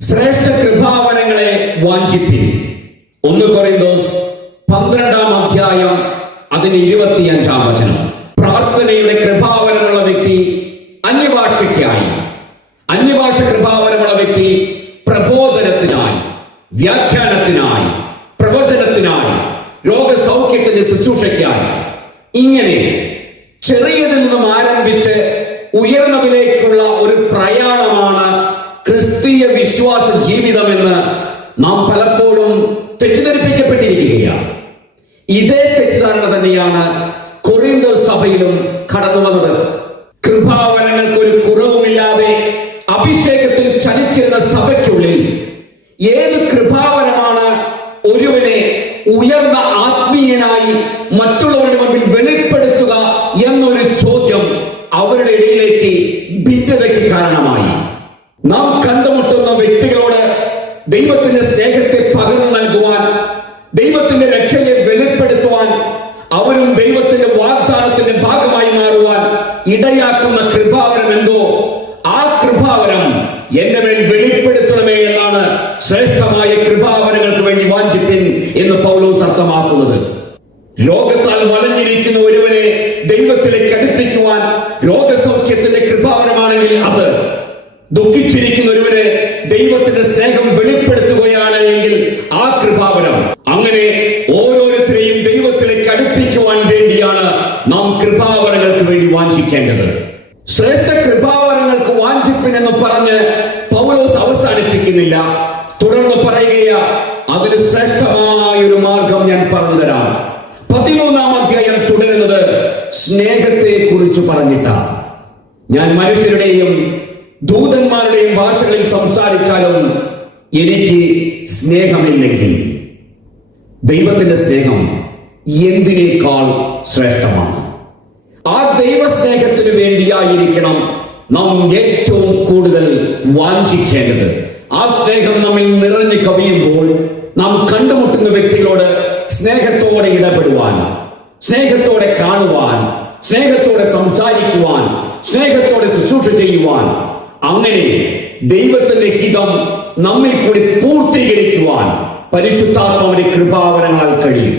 ശ്രേഷ്ഠ കൃപാവരങ്ങളെ വാഞ്ചിപ്പിൻ. 1 കൊരിന്തോസ് 12-ാം അധ്യായം അതിന് 25-ാം വചനം. പ്രാർത്ഥനയുടെ കൃപാവരമുള്ള വ്യക്തി അന്യഭാഷയ്ക്കായി, അന്യഭാഷ കൃപാവരമുള്ള വ്യക്തി പ്രബോധനത്തിനായി, വ്യാഖ്യാനത്തിനായി, പ്രവചനത്തിനായി, രോഗസൗഖ്യത്തിന്റെ ശുശ്രൂഷയ്ക്കായി, ഇങ്ങനെ ചെറിയതിൽ നിന്നും ആരംഭിച്ച് ഉയർന്നതിലേക്കുള്ള ഒരു പ്രയാണമാണ് ക്രിസ്തീയ വിശ്വാസ ജീവിതമെന്ന് നാം പലപ്പോഴും തെറ്റിദ്ധരിപ്പിക്കപ്പെട്ടിരിക്കുകയാണ്. ഇതേ തെറ്റിദ്ധാരണ തന്നെയാണ് കൊറിന്തോസ് സഭയിലും കടന്നു വന്നത്. കൃപാവരങ്ങൾക്ക് ഒരു കുറവുമില്ലാതെ അഭിഷേകത്തിൽ ചലിച്ചിരുന്ന സഭയ്ക്കുള്ളിൽ ഏത് കൃപാവരമാണ് ഒരുവനെ ഉയർന്ന ആത്മീയനായി മറ്റുള്ളവരുടെ മുമ്പിൽ വെളിപ്പെടുത്തുക എന്നൊരു ചോദ്യം അവരുടെ ഇടയിലേക്ക് ഭിന്നതയ്ക്ക് കാരണമായി. നാം കണ്ടുമുട്ടുന്ന വ്യക്തികളോട് ദൈവത്തിന്റെ സ്നേഹത്തെ പകർന്നു നൽകുവാൻ, ദൈവത്തിന്റെ രക്ഷയെ വെളിപ്പെടുത്തുവാൻ, അവരും ദൈവത്തിന്റെ വാഗ്ദാനത്തിന്റെ ഭാഗമായി മാറുവാൻ ഇടയാക്കുന്ന കൃപാവരം എന്തോ ആ കൃപാവരം എന്റെ മേൽ വെളിപ്പെടുത്തണമേ എന്നാണ് ശ്രേഷ്ഠമായ കൃപാവരങ്ങൾക്ക് വേണ്ടി വാഞ്ചിപ്പിൻ എന്ന് പൗലോസ് അർത്ഥമാക്കുന്നത്. രോഗത്താൽ വലഞ്ഞിരിക്കുന്ന ഒരുവനെ ദൈവത്തിലേക്ക് അടുപ്പിക്കുവാൻ രോഗസൗഖ്യത്തിന്റെ കൃപാവരമാണെങ്കിൽ അത്, ദുഃഖിച്ചിരിക്കുന്ന ഒരുവനെ ദൈവത്തിന്റെ സ്നേഹം വെളിപ്പെടുത്തുകയാണ് എങ്കിൽ ആ കൃപാവരം, അങ്ങനെ ഓരോരുത്തരെയും ദൈവത്തിലേക്ക് അടുപ്പിക്കുവാൻ വേണ്ടിയാണ് നാം കൃപാവരങ്ങൾക്ക് വേണ്ടി വാഞ്ചിക്കേണ്ടത്. ശ്രേഷ്ഠ കൃപാവരങ്ങൾക്ക് വാഞ്ചിപ്പിൻ എന്ന് പറഞ്ഞ് പൗലോസ് അവസാനിപ്പിക്കുന്നില്ല. തുടർന്ന് പറയുകയാ, അതിന് ശ്രേഷ്ഠമായ ഒരു മാർഗം ഞാൻ പറഞ്ഞു തരാം. 13-ാം അധ്യായം തുടരുന്നത് സ്നേഹത്തെ കുറിച്ച് പറഞ്ഞിട്ടാണ്. ഞാൻ മനുഷ്യരുടെയും ദൂതന്മാരുടെയും ഭാഷകളിൽ സംസാരിച്ചാലും എനിക്ക് സ്നേഹമില്ലെങ്കിൽ ദൈവത്തിന്റെ സ്നേഹം എന്തിനേക്കാൾ ശ്രേഷ്ഠമാണ്. ആ ദൈവസ്നേഹത്തിന് വേണ്ടിയായിരിക്കണം നാം ഏറ്റവും കൂടുതൽ വാഞ്ചിക്കേണ്ടത്. ആ സ്നേഹം നമ്മിൽ നിറഞ്ഞു കവിയുമ്പോൾ നാം കണ്ടുമുട്ടുന്ന വ്യക്തികളോട് സ്നേഹത്തോടെ ഇടപെടുവാൻ, സ്നേഹത്തോടെ കാണുവാൻ, സ്നേഹത്തോടെ സംസാരിക്കുവാൻ, സ്നേഹത്തോടെ ശുശ്രൂഷ ചെയ്യുവാൻ, അങ്ങനെ ദൈവത്തിന്റെ ഹിതം നമ്മിൽ കൂടി പൂർത്തീകരിക്കുവാൻ പരിശുദ്ധാത്മാവിന്റെ കൃപാവരങ്ങളാൽ കഴിയും.